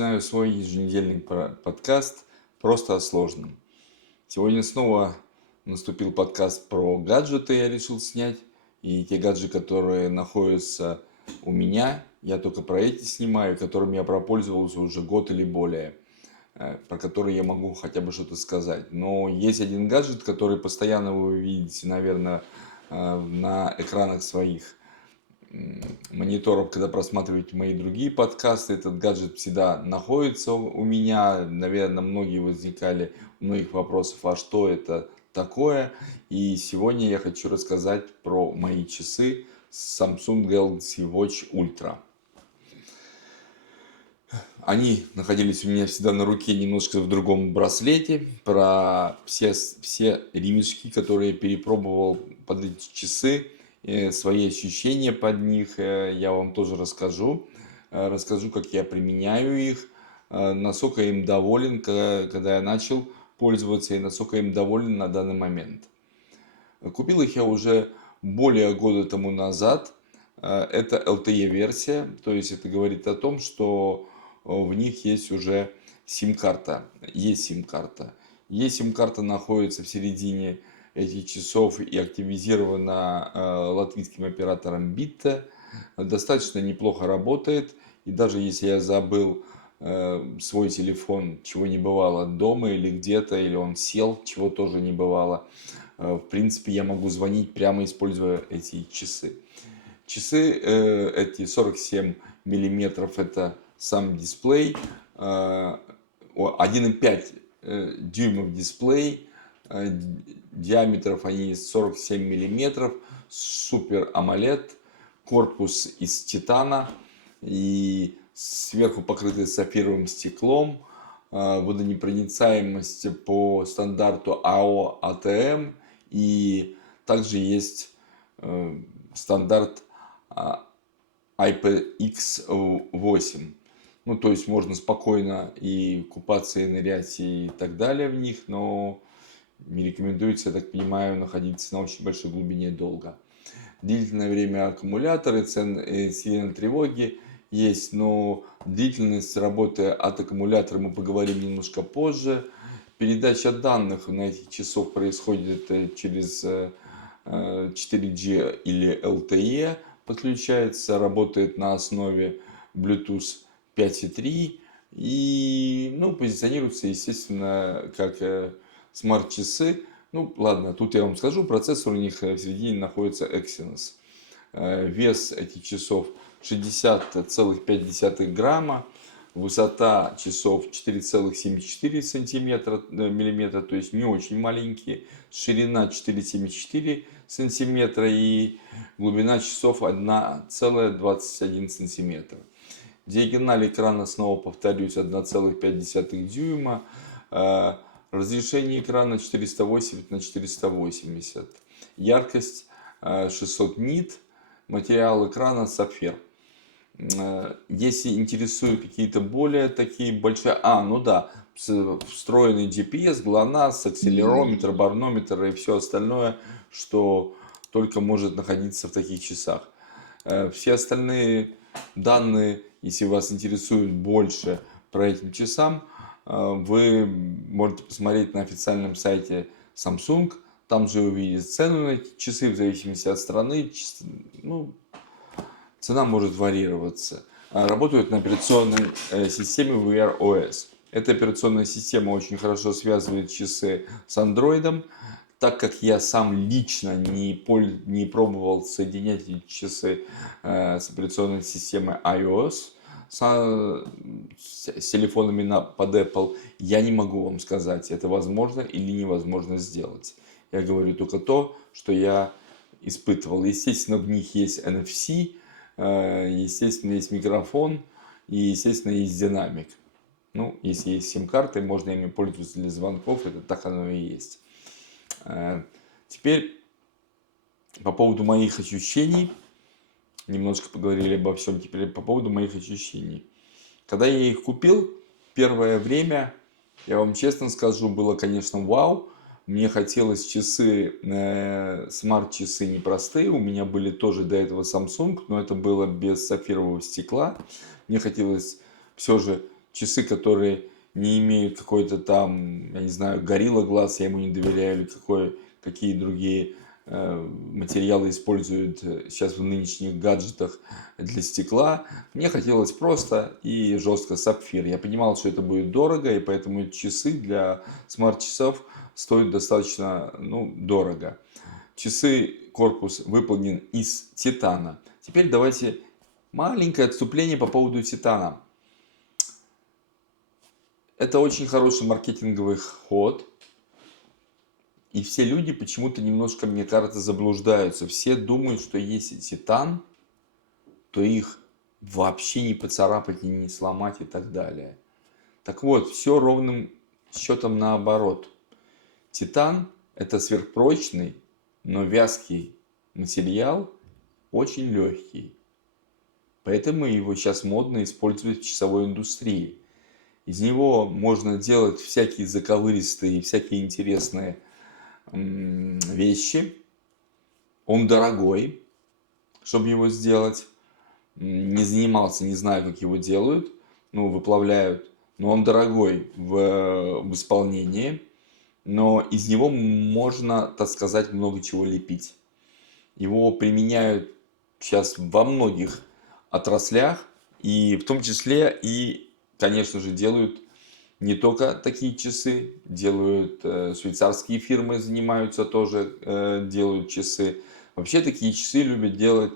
начинаю свой еженедельный подкаст «Просто о сложном». Сегодня снова наступил подкаст про гаджеты, я решил снять. И те гаджеты, которые находятся у меня, я только про эти снимаю, которыми я пропользовался уже год или более, про которые я могу хотя бы что-то сказать. Но есть один гаджет, который постоянно вы видите, наверное, на экранах своих мониторов, когда просматриваете мои другие подкасты. Этот гаджет всегда находится у меня. Наверное, возникали у многих вопросов, а что это такое. И сегодня я хочу рассказать про мои часы Samsung Galaxy Watch Ultra. Они находились у меня всегда на руке, немножко в другом браслете. Про все ремешки, которые я перепробовал под эти часы, свои ощущения под них, я вам тоже расскажу. Расскажу, как я применяю их, насколько я им доволен, когда я начал пользоваться, и насколько я им доволен на данный момент. Купил их я уже более года тому назад. Это LTE-версия, то есть это говорит о том, что в них есть уже сим-карта. Есть сим-карта. Есть сим-карта находится в середине этих часов и активизирована латвийским оператором Bitte. Достаточно неплохо работает. И даже если я забыл свой телефон, чего не бывало, дома или где-то, или он сел, чего тоже не бывало, в принципе, я могу звонить прямо используя эти часы. Часы эти 47 миллиметров, это сам дисплей, 1,5 дюймов дисплей, диаметров они 47 миллиметров, супер AMOLED, корпус из титана и сверху покрытый сапфировым стеклом, водонепроницаемость по стандарту АО АТМ, и также есть стандарт IPX8. Ну, то есть можно спокойно и купаться, и нырять, и так далее в них, но не рекомендуется, я так понимаю, находиться на очень большой глубине долго. Длительное время аккумулятора, сирены тревоги есть, но длительность работы от аккумулятора мы поговорим немножко позже. Передача данных на этих часов происходит через 4G или LTE, подключается, работает на основе Bluetooth 5.3 и позиционируется, естественно, как смарт-часы. Ну, ладно, тут я вам скажу, процессор у них в середине находится Exynos. Вес этих часов 60,5 грамма. Высота часов 4,74 миллиметра, то есть не очень маленькие. Ширина 4,74 сантиметра и глубина часов 1,21 сантиметра. Диагональ экрана, снова повторюсь, 1,5 дюйма. Разрешение экрана 480 на 480. Яркость 600 нит. Материал экрана сапфир. Если интересуют какие-то более такие большие... встроенный GPS, GLONASS, акселерометр, барометр и все остальное, что только может находиться в таких часах. Все остальные данные, если вас интересует больше про этим часам, вы можете посмотреть на официальном сайте Samsung. Там же увидите цену на эти часы в зависимости от страны. Цена может варьироваться. Работают на операционной системе Wear OS. Эта операционная система очень хорошо связывает часы с Android. Так как я сам лично не пробовал соединять эти часы с операционной системой iOS, с телефонами под Apple, я не могу вам сказать, это возможно или невозможно сделать. Я говорю только то, что я испытывал. Естественно, в них есть NFC, естественно, есть микрофон и, естественно, есть динамик. Если есть сим-карты, можно ими пользоваться для звонков, это так оно и есть. Теперь по поводу моих ощущений. Немножко поговорили обо всем. Теперь по поводу моих ощущений. Когда я их купил, первое время, я вам честно скажу, было, конечно, вау. Мне хотелось часы, смарт-часы непростые. У меня были тоже до этого Samsung, но это было без сапфирового стекла. Мне хотелось все же часы, которые не имеют какой-то там, я не знаю, горилла глаз, я ему не доверяю, или какие другие материалы используют сейчас в нынешних гаджетах для стекла. Мне хотелось просто и жестко сапфир. Я понимал, что это будет дорого, и поэтому часы для смарт-часов стоят достаточно, ну, дорого. Часы корпус выполнен из титана. Теперь давайте маленькое отступление по поводу титана. Это очень хороший маркетинговый ход. И все люди почему-то немножко, мне кажется, заблуждаются. Все думают, что если титан, то их вообще не поцарапать и не сломать и так далее. Так вот, все ровным счетом наоборот. Титан – это сверхпрочный, но вязкий материал, очень легкий. Поэтому его сейчас модно использовать в часовой индустрии. Из него можно делать всякие заковыристые, всякие интересные вещи. Он дорогой, чтобы его сделать. Не занимался, не знаю, как его делают. Ну, выплавляют. Но он дорогой в исполнении. Но из него можно, так сказать, много чего лепить. Его применяют сейчас во многих отраслях. И в том числе и, конечно же, делают не только такие часы, делают швейцарские фирмы, занимаются тоже, делают часы. Вообще такие часы любят делать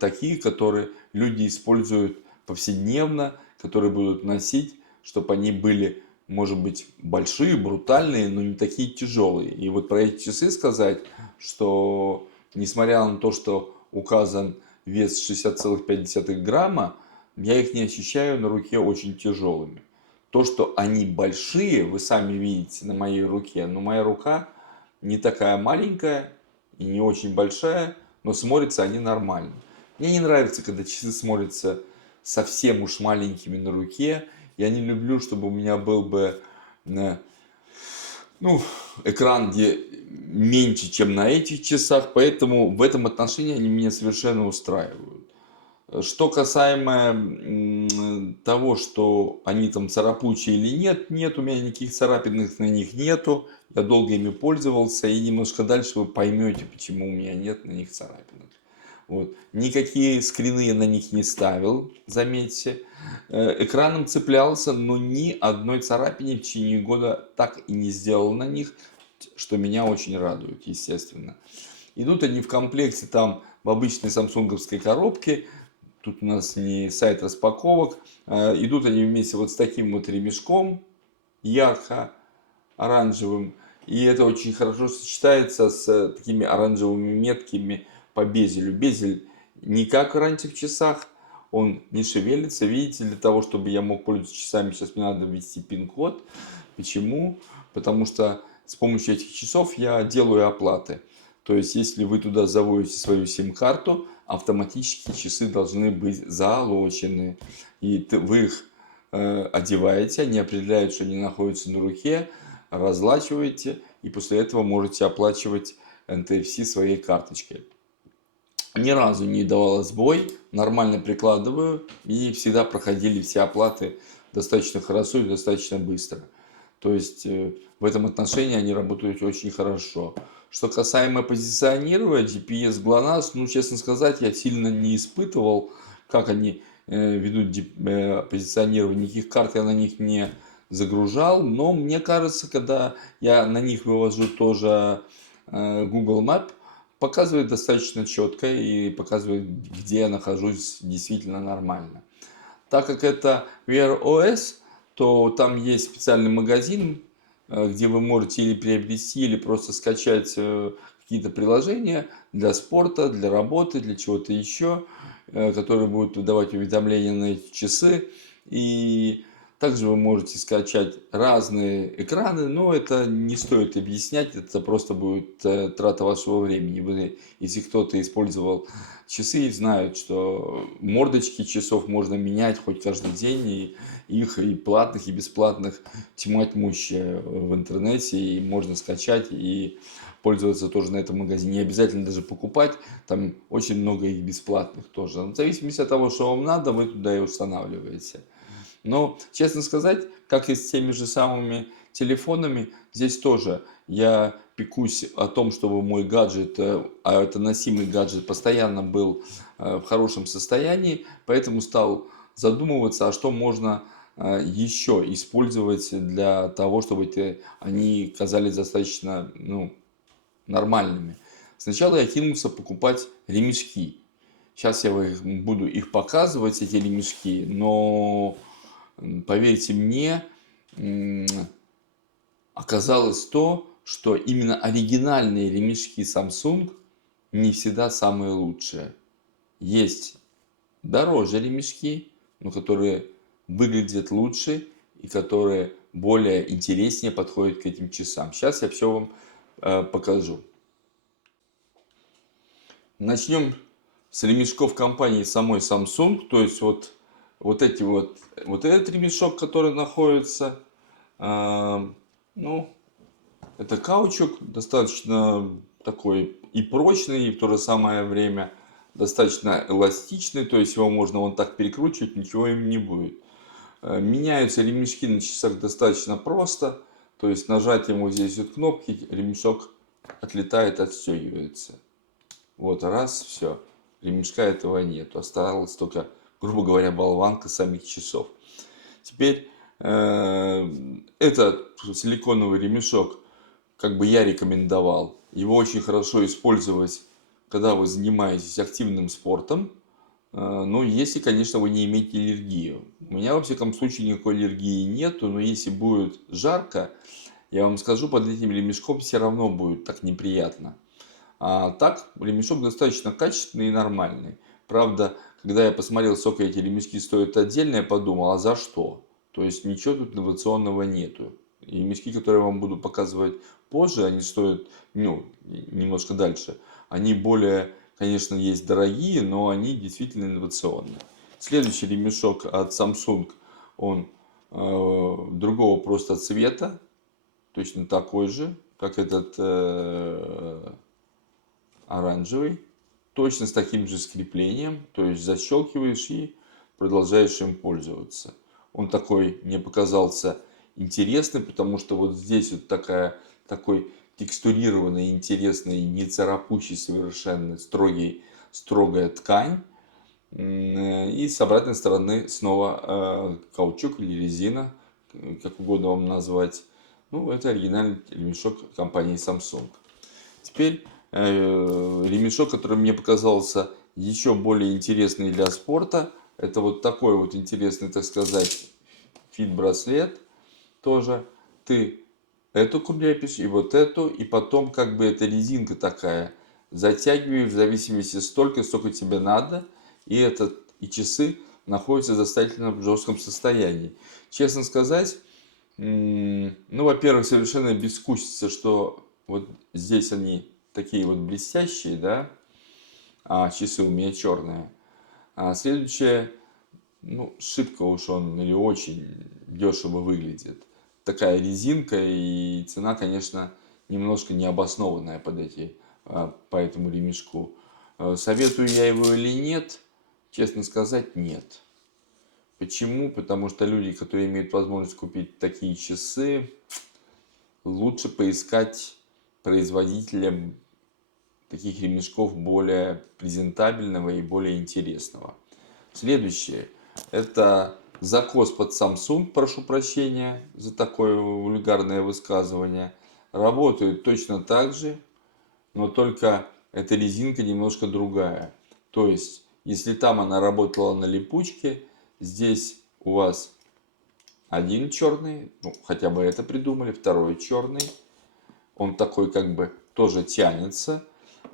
такие, которые люди используют повседневно, которые будут носить, чтобы они были, может быть, большие, брутальные, но не такие тяжелые. И вот про эти часы сказать, что несмотря на то, что указан вес 60,5 грамма, я их не ощущаю на руке очень тяжелыми. То, что они большие, вы сами видите на моей руке, но моя рука не такая маленькая и не очень большая, но смотрятся они нормально. Мне не нравится, когда часы смотрятся совсем уж маленькими на руке. Я не люблю, чтобы у меня был бы ну, экран, где меньше, чем на этих часах, поэтому в этом отношении они меня совершенно устраивают. Что касаемо того, что они там царапучие или нет, нет, у меня никаких царапинок на них нету. Я долго ими пользовался, и немножко дальше вы поймете, почему у меня нет на них царапинок. Вот. Никакие скрины я на них не ставил, заметьте. Экраном цеплялся, но ни одной царапины в течение года так и не сделал на них, что меня очень радует, естественно. Идут они в комплекте там в обычной самсунговской коробке. Тут у нас не сайт распаковок. Идут они вместе вот с таким вот ремешком ярко-оранжевым. И это очень хорошо сочетается с такими оранжевыми метками по безелю. Безель не как раньше в часах, он не шевелится. Видите, для того, чтобы я мог пользоваться часами, сейчас мне надо ввести пин-код. Почему? Потому что с помощью этих часов я делаю оплаты. То есть, если вы туда заводите свою сим-карту, автоматически часы должны быть залочены. И вы их одеваете, они определяют, что они находятся на руке, разлачиваете, и после этого можете оплачивать NFC своей карточкой. Ни разу не давала сбой, нормально прикладываю, и всегда проходили все оплаты достаточно хорошо и достаточно быстро. То есть в этом отношении они работают очень хорошо. Что касаемо позиционирования, GPS GLONASS, ну, честно сказать, я сильно не испытывал, как они ведут позиционирование. Никаких карт я на них не загружал, но мне кажется, когда я на них вывожу тоже Google Map, показывает достаточно четко и показывает, где я нахожусь действительно нормально. Так как это Wear OS, то там есть специальный магазин, где вы можете или приобрести, или просто скачать какие-то приложения для спорта, для работы, для чего-то еще, которые будут выдавать уведомления на эти часы. И также вы можете скачать разные экраны, но это не стоит объяснять, это просто будет трата вашего времени. Вы, если кто-то использовал часы, знают, что мордочки часов можно менять хоть каждый день, и их и платных, и бесплатных тьма тьмущая в интернете, и можно скачать и пользоваться тоже на этом магазине. Не обязательно даже покупать, там очень много их бесплатных тоже. В зависимости от того, что вам надо, вы туда и устанавливаете. Но, честно сказать, как и с теми же самыми телефонами, здесь тоже я пекусь о том, чтобы мой гаджет, а это носимый гаджет, постоянно был в хорошем состоянии, поэтому стал задумываться, а что можно еще использовать для того, чтобы они казались достаточно, ну, нормальными. Сначала я кинулся покупать ремешки. Сейчас я буду их показывать, эти ремешки, но поверьте мне, оказалось то, что именно оригинальные ремешки Samsung не всегда самые лучшие. Есть дороже ремешки, но которые выглядят лучше и которые более интереснее подходят к этим часам. Сейчас я все вам покажу. Начнем с ремешков компании самой Samsung. То есть вот этот ремешок, который находится, ну, это каучук, достаточно такой и прочный, и в то же самое время достаточно эластичный. То есть его можно вот так перекручивать, ничего им не будет. Меняются ремешки на часах достаточно просто. То есть нажатием вот здесь вот кнопки ремешок отлетает, отстегивается. Вот раз, все. Ремешка этого нет. Осталась только, грубо говоря, болванка самих часов. Теперь этот силиконовый ремешок, как бы я рекомендовал, его очень хорошо использовать, когда вы занимаетесь активным спортом. Ну, если, конечно, вы не имеете аллергию. У меня, во всяком случае, никакой аллергии нету, но если будет жарко, я вам скажу, под этим ремешком все равно будет так неприятно. А так, ремешок достаточно качественный и нормальный. Правда, когда я посмотрел, сколько эти ремешки стоят отдельно, я подумал, а за что? То есть ничего тут инновационного нету. И ремешки, которые я вам буду показывать позже, они стоят, ну, немножко дальше. Они более, конечно, есть дорогие, но они действительно инновационные. Следующий ремешок от Samsung, он другого просто цвета, точно такой же, как этот оранжевый, точно с таким же скреплением, то есть защелкиваешь и продолжаешь им пользоваться. Он такой мне показался интересный, потому что вот здесь вот такой текстурированный, интересный, не царапущий совершенно, строгая ткань. И с обратной стороны снова каучук или резина, как угодно вам назвать. Ну, это оригинальный ремешок компании Samsung. Теперь ремешок, который мне показался еще более интересный для спорта. Это вот такой вот интересный, так сказать, фит-браслет. Тоже ты эту крепишь и вот эту, и потом как бы эта резинка такая. Затягиваешь в зависимости столько, сколько тебе надо. И часы находятся достаточно в жестком состоянии. Честно сказать, ну, во-первых, совершенно бескусица, что вот здесь они такие вот блестящие, да, а часы у меня черные. А следующее, ну, шибко уж он или очень дешево выглядит. Такая резинка, и цена, конечно, немножко необоснованная по этому ремешку. Советую я его или нет? Честно сказать, нет. Почему? Потому что люди, которые имеют возможность купить такие часы, лучше поискать производителя таких ремешков более презентабельного и более интересного. Следующее. Это закос под Samsung, прошу прощения за такое вульгарное высказывание. Работает точно так же, но только эта резинка немножко другая. То есть, если там она работала на липучке, здесь у вас один черный, ну, хотя бы это придумали, второй черный. Он такой как бы тоже тянется.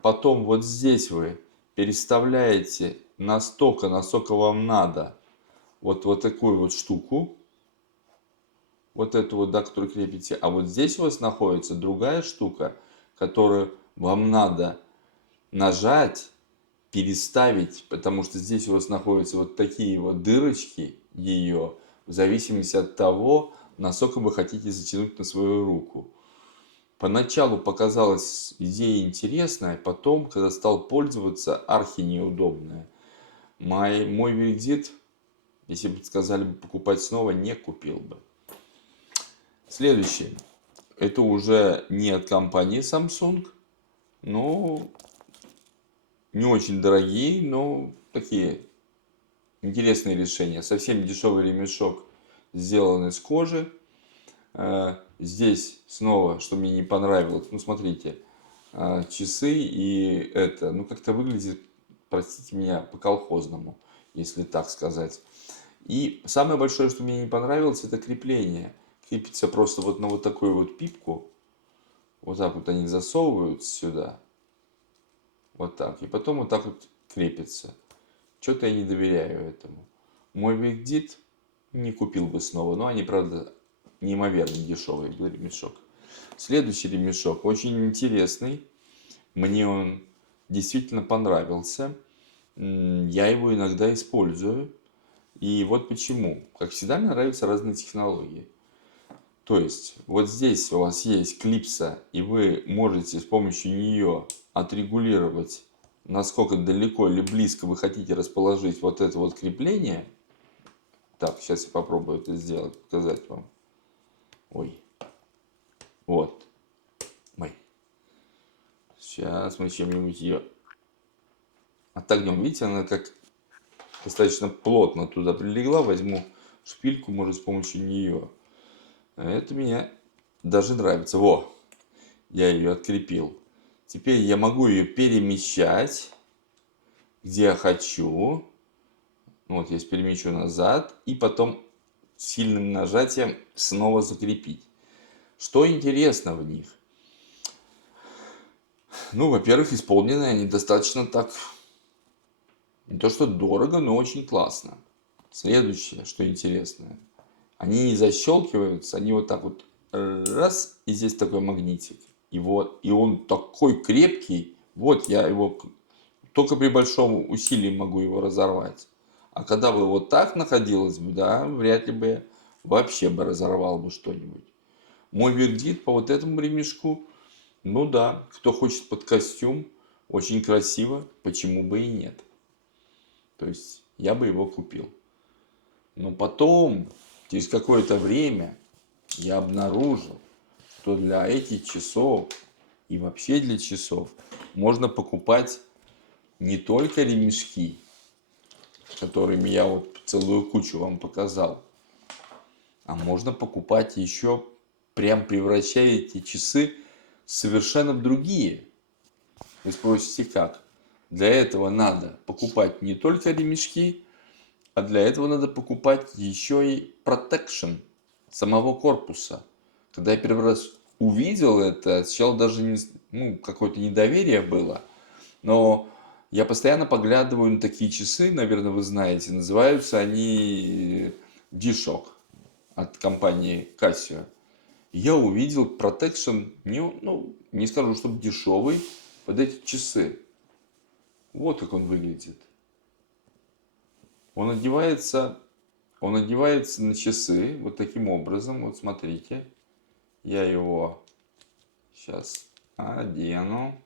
Потом вот здесь вы переставляете настолько, насколько вам надо, вот такую вот штуку. Вот эту вот, да, которую крепите. А вот здесь у вас находится другая штука, которую вам надо нажать, переставить, потому что здесь у вас находятся вот такие вот дырочки ее, в зависимости от того, насколько вы хотите затянуть на свою руку. Поначалу показалась идея интересная, потом, когда стал пользоваться, архи неудобная. Мой вердикт Если бы сказали бы покупать снова, не купил бы. Следующее. Это уже не от компании Samsung, но не очень дорогие, но такие интересные решения. Совсем дешевый ремешок сделан из кожи. Здесь снова, что мне не понравилось, ну смотрите, часы и это, ну как-то выглядит, простите меня, по-колхозному, если так сказать. И самое большое, что мне не понравилось, это крепление. Крепится просто вот на вот такую вот пипку. Вот так вот они засовывают сюда. Вот так. И потом вот так вот крепится. Что-то я не доверяю этому. Мой Вигдит не купил бы снова. Но они, правда, неимоверно дешевый был ремешок. Следующий ремешок очень интересный. Мне он действительно понравился. Я его иногда использую. И вот почему. Как всегда, мне нравятся разные технологии. То есть, вот здесь у вас есть клипса, и вы можете с помощью нее отрегулировать, насколько далеко или близко вы хотите расположить вот это вот крепление. Так, сейчас я попробую это сделать, показать вам. Ой. Вот. Ой. Сейчас мы чем-нибудь ее отогнем. Видите, она как достаточно плотно туда прилегла. Возьму шпильку, может, с помощью нее. Это меня даже нравится. Во, я ее открепил. Теперь я могу ее перемещать, где я хочу. Вот, я перемещу назад. И потом сильным нажатием снова закрепить. Что интересно в них? Ну, во-первых, исполнены они достаточно так, не то что дорого, но очень классно. Следующее, что интересно. Они не защелкиваются, они вот так вот раз, и здесь такой магнитик. И вот, и он такой крепкий. Вот я его только при большом усилии могу его разорвать. А когда бы вот так находилось бы, да, вряд ли бы я вообще бы разорвал бы что-нибудь. Мой вердикт по вот этому ремешку, ну да, кто хочет под костюм, очень красиво, почему бы и нет. То есть я бы его купил. Но потом, через какое-то время, я обнаружил, что для этих часов и вообще для часов можно покупать не только ремешки, которыми я вот целую кучу вам показал, а можно покупать еще, прям превращая эти часы совершенно в другие. Вы спросите, как? Для этого надо покупать не только ремешки, а для этого надо покупать еще и protection самого корпуса. Когда я первый раз увидел это, сначала даже не, ну, какое-то недоверие было, но я постоянно поглядываю на такие часы, наверное, вы знаете, называются они G-Shock от компании Casio. Я увидел Protection, не, ну, не скажу, чтобы дешевый, под эти часы. Вот как он выглядит. Он одевается, он одевается на часы вот таким образом. Вот смотрите. Я его сейчас одену.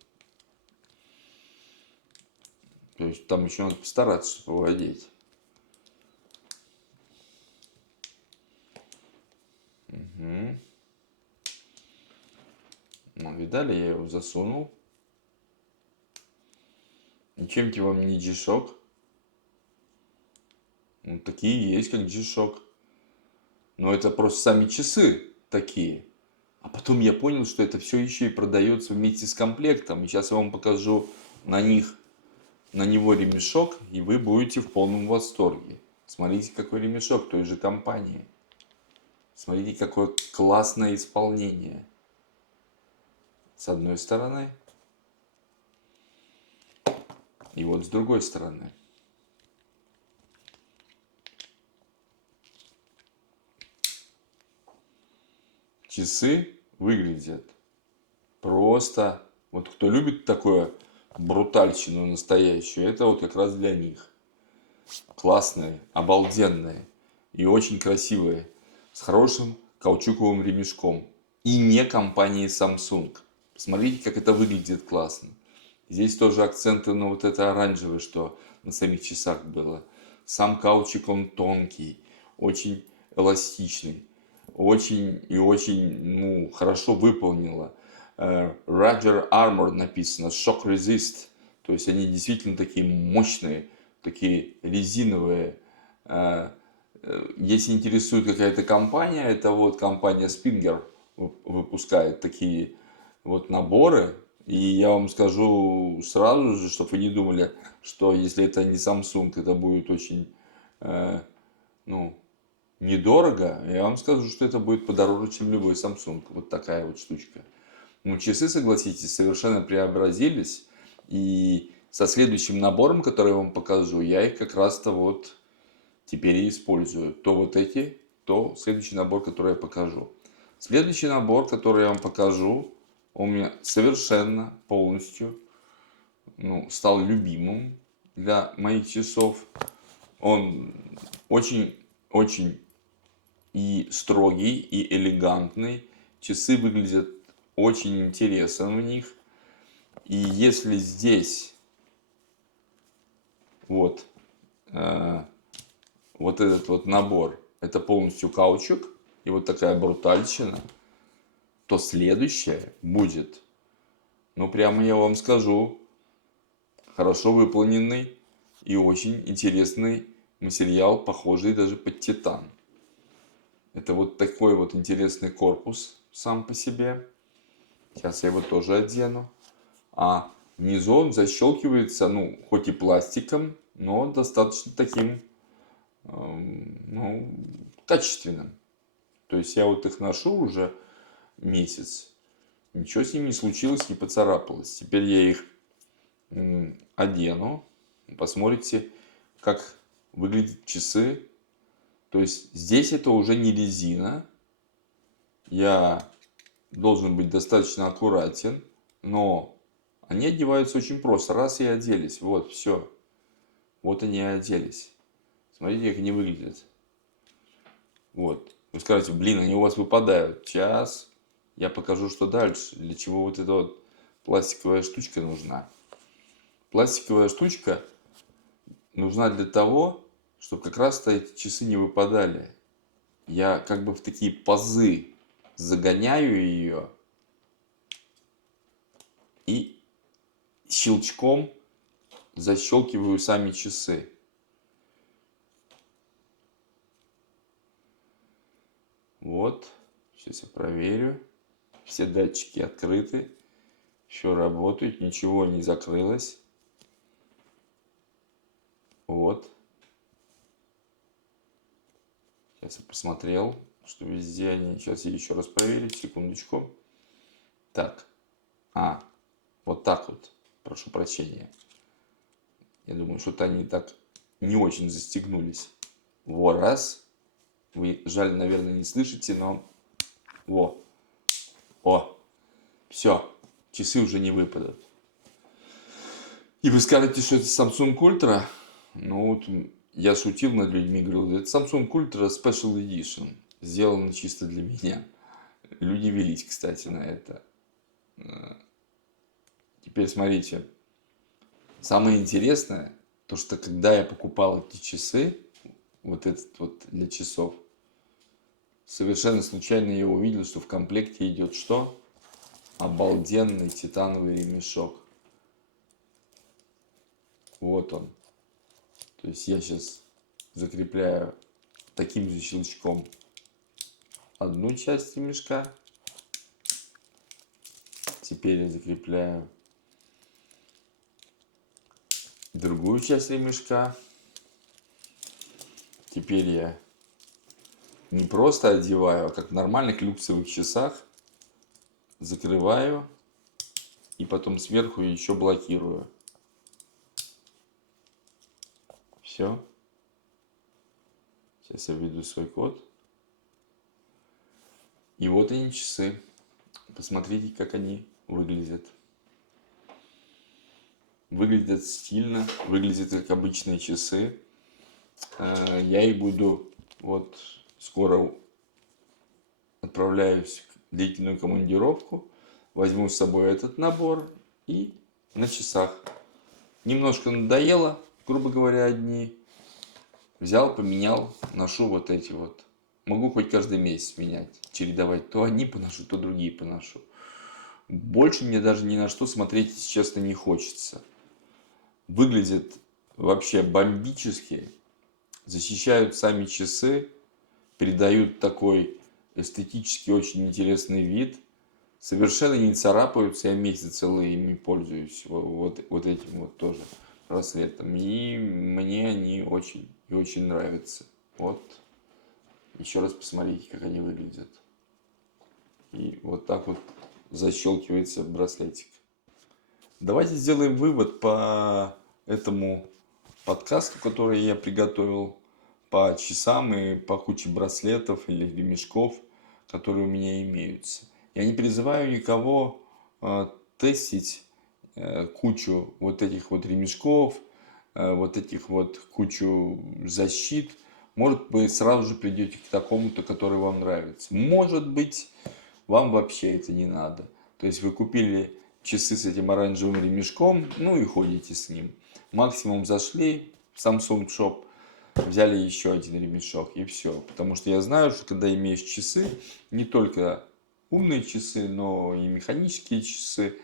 То есть там еще надо постараться, чтобы его одеть. Угу. Ну, видали, я его засунул. Ничем-то вам не G-Shock. Ну, такие есть, как G-Shock. Но это просто сами часы такие. А потом я понял, что это все еще и продается вместе с комплектом. И сейчас я вам покажу на него ремешок, и вы будете в полном восторге. Смотрите, какой ремешок той же компании. Смотрите, какое классное исполнение. С одной стороны. И вот с другой стороны. Часы выглядят просто... Вот кто любит такое брутальщину настоящую, это вот как раз для них. Классные, обалденные и очень красивые. С хорошим каучуковым ремешком. И не компании Samsung. Посмотрите, как это выглядит классно. Здесь тоже акценты на вот это оранжевое, что на самих часах было. Сам каучук, он тонкий, очень эластичный, очень и очень, ну, хорошо выполнила. Roger Armor написано, Shock Resist. То есть они действительно такие мощные, такие резиновые. Э, Если интересует какая-то компания, это вот компания Springer выпускает такие вот наборы. И я вам скажу сразу же, чтобы вы не думали, что если это не Samsung, это будет очень, ну, недорого. Я вам скажу, что это будет подороже, чем любой Samsung. Вот такая вот штучка. Ну, часы, согласитесь, совершенно преобразились. И со следующим набором, который я вам покажу, я их как раз-то вот теперь и использую. То вот эти, то следующий набор, который я покажу. Следующий набор, который я вам покажу, он у меня совершенно полностью, ну, стал любимым для моих часов. Он очень и строгий, и элегантный. Часы выглядят очень интересно в них. И если здесь вот, вот этот вот набор, это полностью каучук и вот такая брутальщина, то следующее будет, ну прямо я вам скажу, хорошо выполненный и очень интересный материал, похожий даже под титан. Это вот такой вот интересный корпус сам по себе. Сейчас я его тоже одену. А внизу он защелкивается, ну, хоть и пластиком, но достаточно таким, ну, качественным. То есть я вот их ношу уже месяц. Ничего с ними не случилось, не поцарапалось. Теперь я их одену. Посмотрите, как выглядят часы. То есть здесь это уже не резина. Я должен быть достаточно аккуратен, но они одеваются очень просто. Раз и оделись. Вот, все. Вот они и оделись. Смотрите, как они выглядят. Вот. Вы скажете, блин, они у вас выпадают. Сейчас я покажу, что дальше. Для чего вот эта вот пластиковая штучка нужна. Пластиковая штучка нужна для того, чтобы как раз-то эти часы не выпадали. Я как бы в такие пазы загоняю ее и щелчком защелкиваю сами часы. Вот. Сейчас я проверю. Все датчики открыты. Все работает. Ничего не закрылось. Вот. Сейчас я посмотрел, что везде они. Сейчас я еще раз проверю. Секундочку. Так. Вот так вот. Прошу прощения. Я думаю, что-то они так не очень застегнулись. Во, раз. Вы, жаль, наверное, не слышите, но... Во. О. Все. Часы уже не выпадут. И вы скажете, что это Samsung Ultra? Ну, вот я шутил над людьми, говорил, это Samsung Ultra Special Edition. Сделано чисто для меня. Люди велись, кстати, на это. Теперь смотрите. Самое интересное, то что когда я покупал эти часы, вот этот вот для часов, совершенно случайно я увидел, что в комплекте идет что? Обалденный титановый ремешок. Вот он. То есть я сейчас закрепляю таким же щелчком одну часть ремешка. Теперь я закрепляю другую часть ремешка. Теперь я не просто одеваю, а как в нормальных люксовых часах закрываю и потом сверху еще блокирую. Все. Сейчас я введу свой код. И вот они часы. Посмотрите, как они выглядят. Выглядят стильно, выглядят как обычные часы. Я и буду вот скоро отправляюсь в длительную командировку. Возьму с собой этот набор и на часах. Немножко надоело, грубо говоря, одни. Взял, поменял, ношу вот эти вот. Могу хоть каждый месяц менять, чередовать. То одни поношу, то другие поношу. Больше мне даже ни на что смотреть, если честно, не хочется. Выглядят вообще бомбически. Защищают сами часы. Придают такой эстетически очень интересный вид. Совершенно не царапаются. Я месяц целый ими пользуюсь. Вот этим вот тоже браслетом. И мне они очень и очень нравятся. Вот. Еще раз посмотрите, как они выглядят. И вот так вот защелкивается браслетик. Давайте сделаем вывод по этому подкасту, который я приготовил, по часам и по куче браслетов или ремешков, которые у меня имеются. Я не призываю никого тестить кучу вот этих вот ремешков, вот этих вот кучу защит. Может быть, сразу же придете к такому-то, который вам нравится. Может быть, вам вообще это не надо. То есть вы купили часы с этим оранжевым ремешком, ну и ходите с ним. Максимум зашли в Samsung Shop, взяли еще один ремешок и все. Потому что я знаю, что когда имеешь часы, не только умные часы, но и механические часы,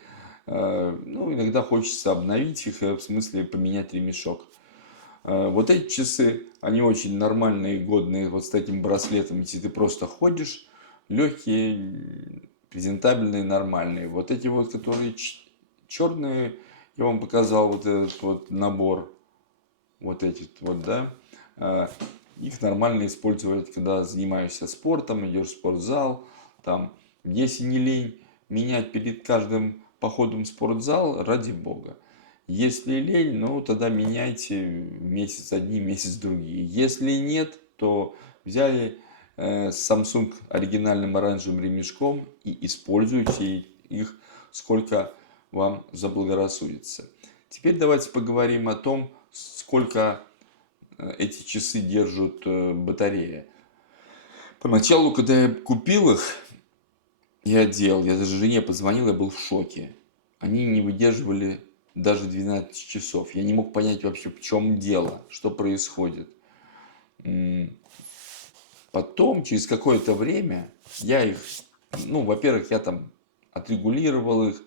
ну, иногда хочется обновить их, в смысле поменять ремешок. Вот эти часы, они очень нормальные, годные, вот с этим браслетом, если ты просто ходишь, легкие, презентабельные, нормальные. Вот эти вот, которые черные, я вам показал вот этот вот набор, вот эти вот, да, их нормально использовать, когда занимаешься спортом, идешь в спортзал, там, если не лень менять перед каждым походом в спортзал, ради бога. Если лень, ну тогда меняйте месяц одни, месяц другие. Если нет, то взяли Samsung оригинальным оранжевым ремешком и используйте их сколько вам заблагорассудится. Теперь давайте поговорим о том, сколько эти часы держат батарея. Поначалу, когда я купил их, я одел, я даже жене позвонил, я был в шоке. Они не выдерживали даже 12 часов. Я не мог понять вообще, в чем дело, что происходит. Потом, через какое-то время, я их, ну, во-первых, я там отрегулировал их,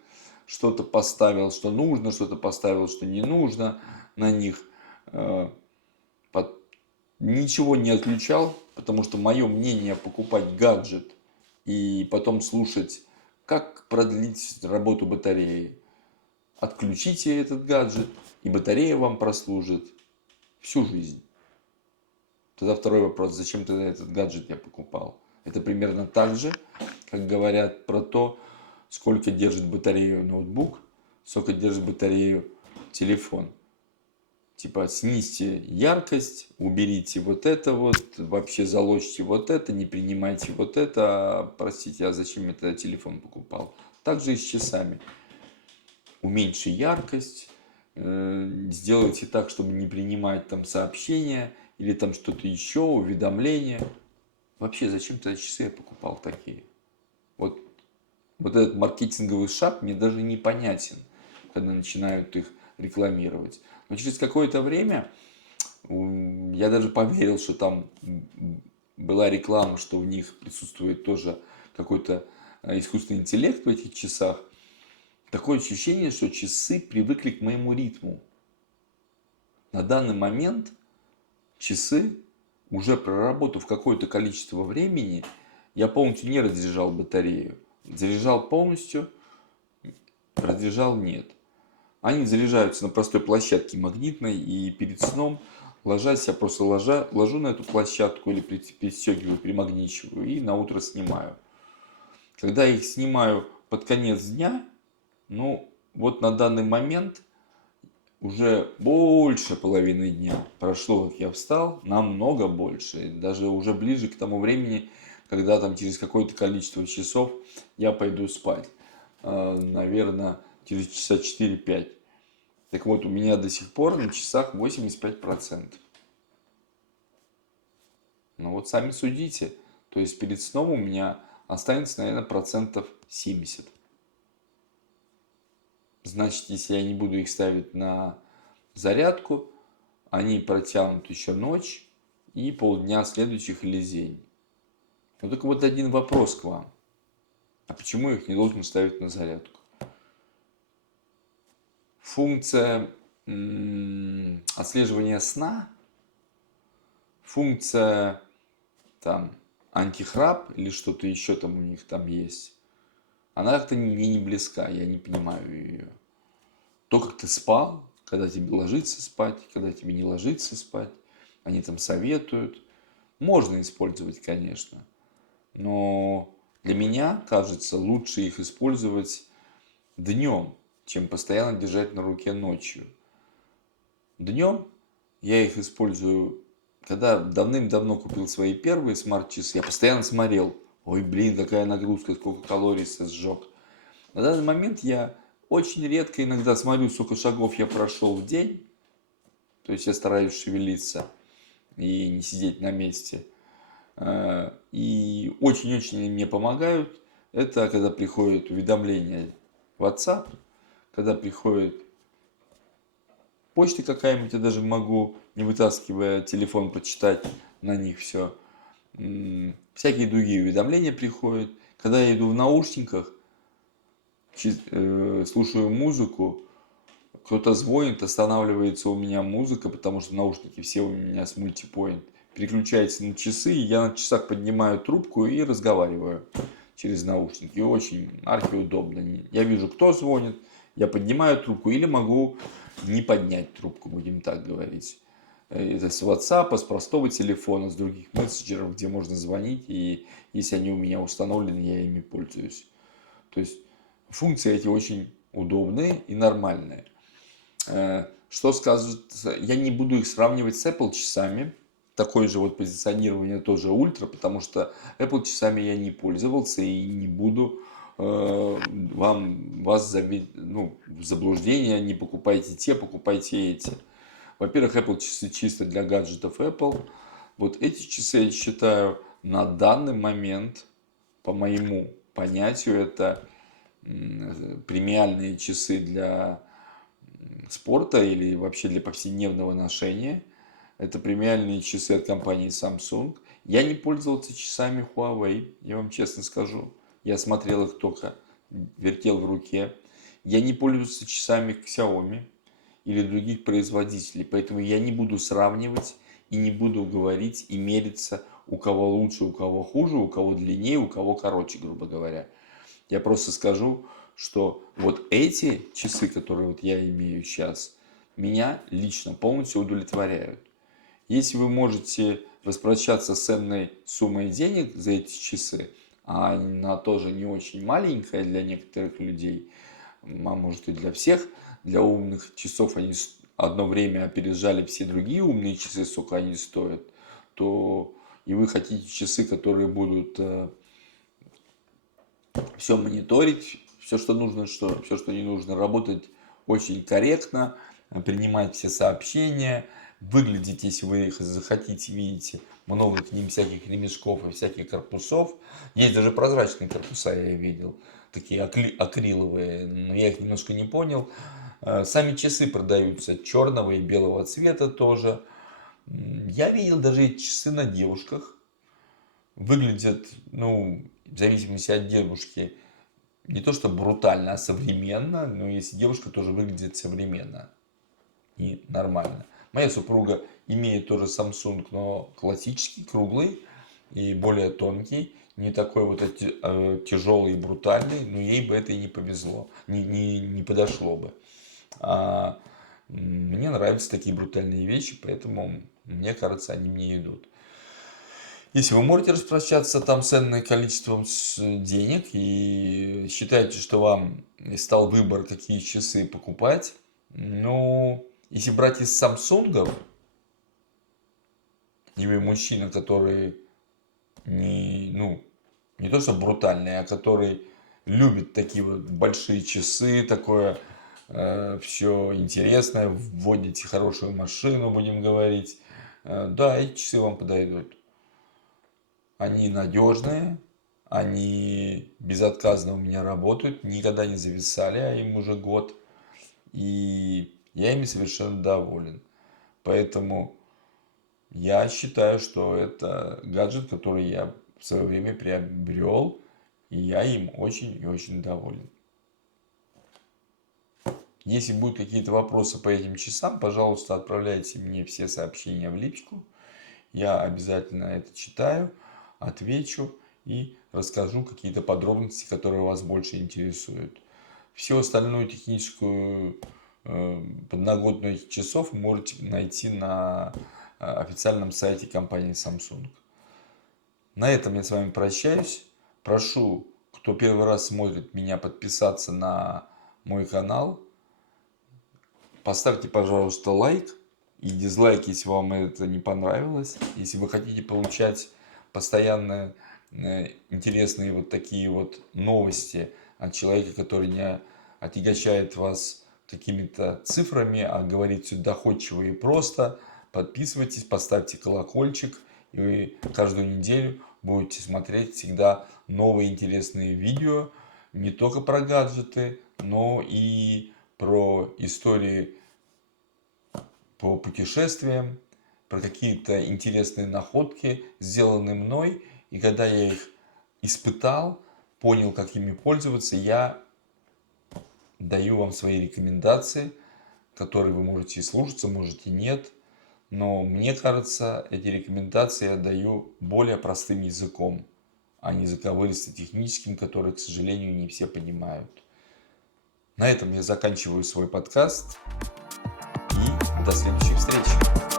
что-то поставил, что нужно, что-то поставил, что не нужно на них. Ничего не отключал, потому что мое мнение покупать гаджет и потом слушать, как продлить работу батареи. Отключите этот гаджет, и батарея вам прослужит всю жизнь. Тогда второй вопрос, зачем тогда этот гаджет я покупал? Это примерно так же, как говорят про то, сколько держит батарею ноутбук, сколько держит батарею телефон. Типа снизьте яркость, уберите вот это вот, вообще заложите вот это, не принимайте вот это. Простите, а зачем я тогда телефон покупал? Также и с часами. Уменьши яркость, сделайте так, чтобы не принимать там сообщения или там что-то еще, уведомления. Вообще, зачем тогда часы я покупал такие? Вот этот маркетинговый шаг мне даже непонятен, когда начинают их рекламировать. Но через какое-то время я даже поверил, что там была реклама, что в них присутствует тоже какой-то искусственный интеллект в этих часах. Такое ощущение, что часы привыкли к моему ритму. На данный момент часы, уже проработав какое-то количество времени, я полностью не разряжал батарею. Заряжал полностью, разряжал нет. Они заряжаются на простой площадке магнитной, и перед сном, ложась, я просто ложу на эту площадку или пристегиваю, примагничиваю и на утро снимаю. Когда я их снимаю под конец дня, ну вот на данный момент уже больше половины дня прошло, как я встал, намного больше. Даже уже ближе к тому времени, когда там через какое-то количество часов я пойду спать. Наверное, через часа 4-5. Так вот, у меня до сих пор на часах 85%. Ну вот сами судите. То есть перед сном у меня останется, наверное, процентов 70. Значит, если я не буду их ставить на зарядку, они протянут еще ночь. и полдня следующих или день. Но только вот один вопрос к вам. А почему я их не должен ставить на зарядку? Функция отслеживания сна, функция там антихрап или что-то еще там у них там есть, она как-то мне не близка, я не понимаю ее. То, как ты спал, когда тебе ложиться спать, когда тебе не ложиться спать, они там советуют. Можно использовать, конечно, но для меня кажется лучше их использовать днем, чем постоянно держать на руке ночью. Днем я их использую, когда давным-давно купил свои первые смарт-часы, я постоянно смотрел, ой, блин, какая нагрузка, сколько калорий сжег. На данный момент я очень редко иногда смотрю, сколько шагов я прошел в день, то есть я стараюсь шевелиться и не сидеть на месте. И очень-очень мне помогают. Это когда приходят уведомления в WhatsApp, когда приходит почта какая-нибудь, я даже могу, не вытаскивая телефон, прочитать на них все. Всякие другие уведомления приходят. Когда я иду в наушниках, слушаю музыку, кто-то звонит, останавливается у меня музыка, потому что наушники все у меня с мультипоинт. Переключается на часы, и я на часах поднимаю трубку и разговариваю через наушники. Очень архиудобно. Я вижу, кто звонит, я поднимаю трубку или могу не поднять трубку, будем так говорить. Это с WhatsApp, с простого телефона, с других мессенджеров, где можно звонить, и если они у меня установлены, я ими пользуюсь. То есть функции эти очень удобные и нормальные. Что скажут, я не буду их сравнивать с Apple часами. Такое же вот позиционирование тоже ультра, потому что Apple часами я не пользовался и не буду вас в заблуждение, не покупайте те, покупайте эти. Во-первых, Apple часы чисто для гаджетов Apple. Вот эти часы, я считаю, на данный момент, по моему понятию, это премиальные часы для спорта или вообще для повседневного ношения. Это премиальные часы от компании Samsung. Я не пользовался часами Huawei, я вам честно скажу. Я смотрел их только, вертел в руке. Я не пользовался часами Xiaomi или других производителей, поэтому я не буду сравнивать и не буду говорить и мериться, у кого лучше, у кого хуже, у кого длиннее, у кого короче, грубо говоря. Я просто скажу, что вот эти часы, которые вот я имею сейчас, меня лично полностью удовлетворяют. Если вы можете распрощаться с ценной суммой денег за эти часы, а она тоже не очень маленькая для некоторых людей, а может и для всех, для умных часов они одно время опережали все другие умные часы, сколько они стоят, то и вы хотите часы, которые будут все мониторить, все, что нужно, все, что не нужно, работать очень корректно, принимать все сообщения, выглядеть, если вы их захотите, видите, много к ним всяких ремешков и всяких корпусов. Есть даже прозрачные корпуса, я видел, такие акриловые, но я их немножко не понял. Сами часы продаются черного и белого цвета тоже. Я видел даже эти часы на девушках. Выглядят, ну, в зависимости от девушки, не то что брутально, а современно. Но если девушка тоже выглядит современно и нормально. Моя супруга имеет тоже Samsung, но классический, круглый и более тонкий. Не такой вот тяжелый и брутальный, но ей бы это и не повезло, не подошло бы. А мне нравятся такие брутальные вещи, поэтому мне кажется, они мне идут. Если вы можете распрощаться там с ценным количеством денег и считаете, что вам стал выбор, какие часы покупать, ну, если брать из Samsung, и вы мужчина, который не то что брутальный, а который любит такие вот большие часы, такое все интересное, вводите хорошую машину, будем говорить, да, эти часы вам подойдут. Они надежные, они безотказно у меня работают, никогда не зависали, а им уже год. И я ими совершенно доволен. Поэтому Я считаю, что это гаджет, который я в свое время приобрел, и я им очень и очень доволен. Если будут какие-то вопросы по этим часам, пожалуйста, отправляйте мне все сообщения в личку. Я обязательно это читаю, отвечу и расскажу какие-то подробности, которые вас больше интересуют. Всю остальную техническую подноготную этих часов вы можете найти на официальном сайте компании Samsung. На этом я с вами прощаюсь. Прошу, кто первый раз смотрит меня, подписаться на мой канал. Поставьте, пожалуйста, лайк и дизлайк, если вам это не понравилось. Если вы хотите получать постоянно интересные вот такие вот новости от человека, который не отягощает вас какими-то цифрами, а говорит все доходчиво и просто, подписывайтесь, поставьте колокольчик, и вы каждую неделю будете смотреть всегда новые интересные видео, не только про гаджеты, но и про истории по путешествиям, про какие-то интересные находки, сделанные мной. И когда я их испытал, понял, как ими пользоваться, я даю вам свои рекомендации, которые вы можете слушаться, можете нет. Но мне кажется, эти рекомендации я даю более простым языком, а не заковыристо-техническим, который, к сожалению, не все понимают. На этом я заканчиваю свой подкаст и до следующих встреч.